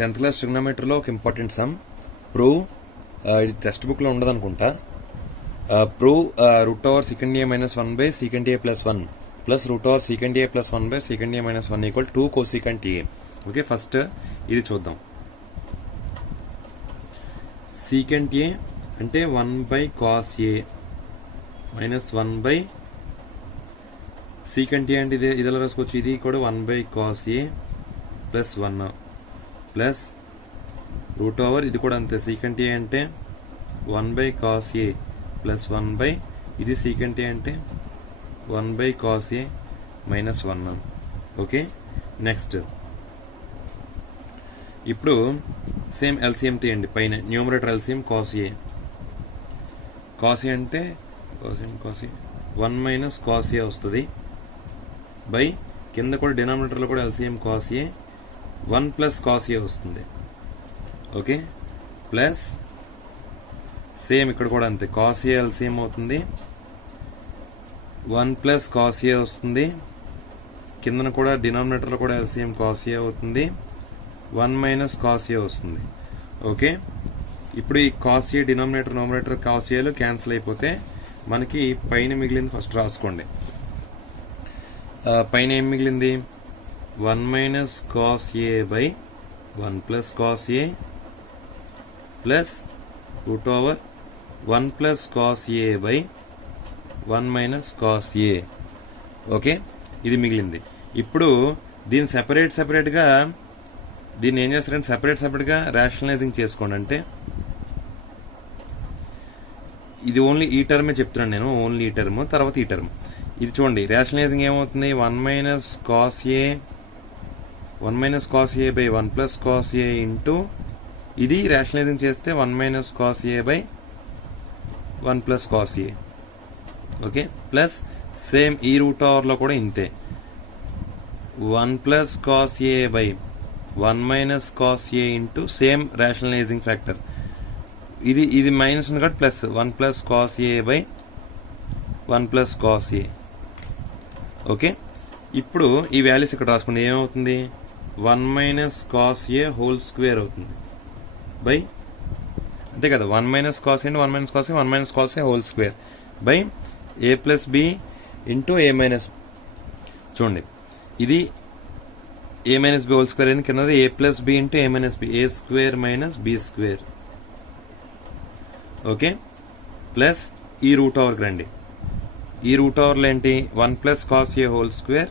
10th class ట్రిగ్నోమెట్రీలో ఒక important sum prove, ఇది టెక్స్ట్ బుక్లో ఉండదు అనుకుంటా. Prove root over second A minus 1 by second A plus 1 plus root over second A plus 1 by second A minus 1 equal 2 cosecant A. Okay, first ఇది చూద్దాం. Secant A అంటే 1 by cos A minus 1 by secant A అంటే ఇది ఎలా రాసుకోవచ్చు, ఇది కూడా 1 by cos A plus 1 plus root over ఇది కూడా అంతే. సీకెంట్ ఏ అంటే 1 by cos A plus 1 by ఇది సీకెంట్ ఏ అంటే 1 by cos A minus 1. Okay, next ఇప్పుడు సేమ్ ఎల్సిఎం తీయండి. పైన numerator LCM cos A. Cos A అంటే cos A 1 minus cos A వస్తుంది బై కింద కూడా డినామినేటర్లో కూడా LCM cos A 1 plus cos A వస్తుంది. ఓకే, ప్లస్ సేమ్ ఇక్కడ కూడా అంతే. కాస్ ఏ ఎల్సిఎం అవుతుంది 1 ప్లస్ కాస్ ఏ వస్తుంది. కిందన కూడా డినామినేటర్లో కూడా ఎల్సిఎం కాస్ ఏ అవుతుంది 1 మైనస్ కాస్ ఏ వస్తుంది. ఓకే, ఇప్పుడు ఈ కాస్ ఏ నోమినేటర్ కాస్ ఏలు క్యాన్సిల్ అయిపోతే మనకి పైన మిగిలింది ఫస్ట్ రాసుకోండి. పైన ఏం మిగిలింది 1 minus cos A by 1 plus cos A plus root over 1 plus cos A by 1 minus cos A. Okay, ఇది మిగిలింది. ఇప్పుడు దీన్ని సెపరేట్గా దీన్ని ఏం చేస్తారంటే సెపరేట్గా రేషనలైజింగ్ చేసుకోండి. అంటే ఇది ఓన్లీ ఈ టర్మే చెప్తున్నాను నేను, ఓన్లీ ఈ టర్మ్ తర్వాత ఈ టర్మ్. ఇది చూడండి, రేషనలైజింగ్ ఏమవుతుంది 1 minus cos A by 1 plus cos A into ఇది రేషనలైజింగ్ చేస్తే 1 minus cos A by 1 plus cos A. Okay, plus same ఈ రూట్ ఓవర్లో కూడా ఇంతే 1 plus cos A by 1 minus cos A into same rationalising factor. ఇది minus ఉంది కాబట్టి plus 1 plus cos A by 1 plus cos A. Okay, ఇప్పుడు ఈ values ఇక్కడ రాసుకుంటే ఏమవుతుంది 1 minus cos A whole square అవుతుంది బై అంతే కదా. 1 minus cos A 1 minus cos A 1 minus cos A whole square by A plus B into A minus. చూడండి, ఇది A minus B whole square అయింది, కింద A plus B into A minus B, A square minus B square. Okay, plus ఈ root ఓవర్కి రండి. ఈ root ఓవర్లో ఏంటి 1 plus cos A whole square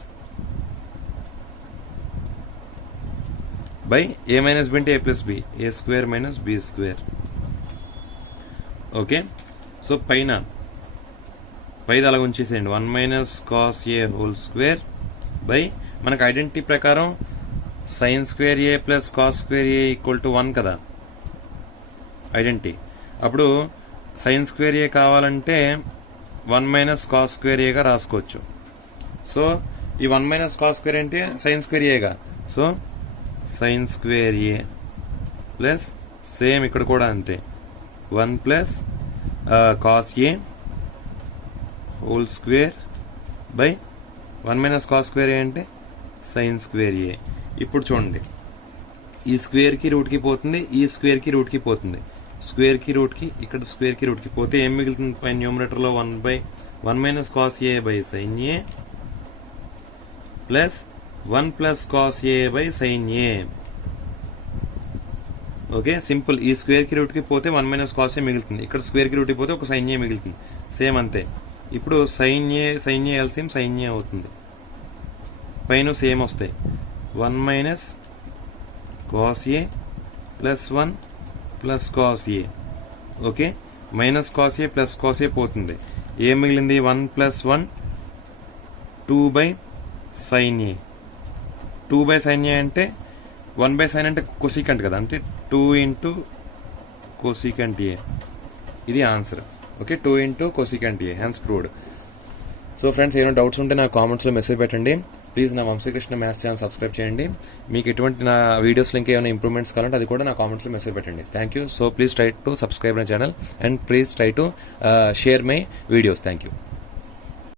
by A minus B into A plus B, A square minus B square. Okay, so పైన అలాగ ఉంచేసేయండి 1 minus cos A whole square by మనకు ఐడెంటిటీ ప్రకారం sine square A plus cos square A equal to 1 కదా identity. అప్పుడు sign square ఏ కావాలంటే 1 minus cos square ఏగా రాసుకోవచ్చు. సో ఈ 1 మైనస్ కాస్ స్క్వేర్ అంటే సైన్ స్క్వేర్ ఏగా, so sine square A plus same ఇక్కడ కూడా అంతే 1 plus cos A whole square by 1 minus cos square A అంటే సైన్ స్క్వేర్ ఏ. ఇప్పుడు చూడండి, ఈ స్క్వేర్కి రూట్కి పోతుంది, ఈ స్క్వేర్కి రూట్కి పోతుంది. స్క్వేర్కి రూట్కి ఇక్కడ స్క్వేర్కి రూట్కి పోతే ఏం మిగులుతుంది పైన న్యూమరేటర్లో 1 minus cos A by sine A plus 1 plus cos A by sine A. Okay, simple. ఈ స్క్వేర్కి రూట్కి పోతే 1 మైనస్ కాస్ ఏ మిగులుతుంది, ఇక్కడ స్క్వేర్కి రూట్కి పోతే ఒక సైన్ ఏ మిగులుతుంది. సేమ్ అంతే. ఇప్పుడు sine A LCM sine A అవుతుంది, పైన సేమ్ వస్తాయి 1 minus cos A plus 1 plus cos A. Okay, minus cos A plus cos A పోతుంది, ఏ మిగిలింది 1 plus 1 2 by sine A. 2 by sine A అంటే 1 బై సైన్ అంటే కొసికంట్ కదా, అంటే 2 ఇంటూ కొసికంట్ ఏ. ఇది ఆన్సర్. ఓకే, 2 ఇంటూ కొసికంట్ ఏ, హెన్స్ ప్రూవ్డ్. సో ఫ్రెండ్స్, ఏమైనా doubts ఉంటే నా కామెంట్స్లో మెసేజ్ పెట్టండి. ప్లీజ్ నా వంశీకృష్ణ మ్యాథ్స్ ఛానల్ సబ్స్క్రైబ్ చేయండి. మీకు ఎటువంటి నా వీడియోస్లో ఇంకా ఏమైనా ఇంప్రూవ్మెంట్స్ కావాలంటే అది కూడా నా కామెంట్స్లో మెసేజ్ పెట్టండి. Thank you. So please try to subscribe my channel and please try to share my videos. Thank you.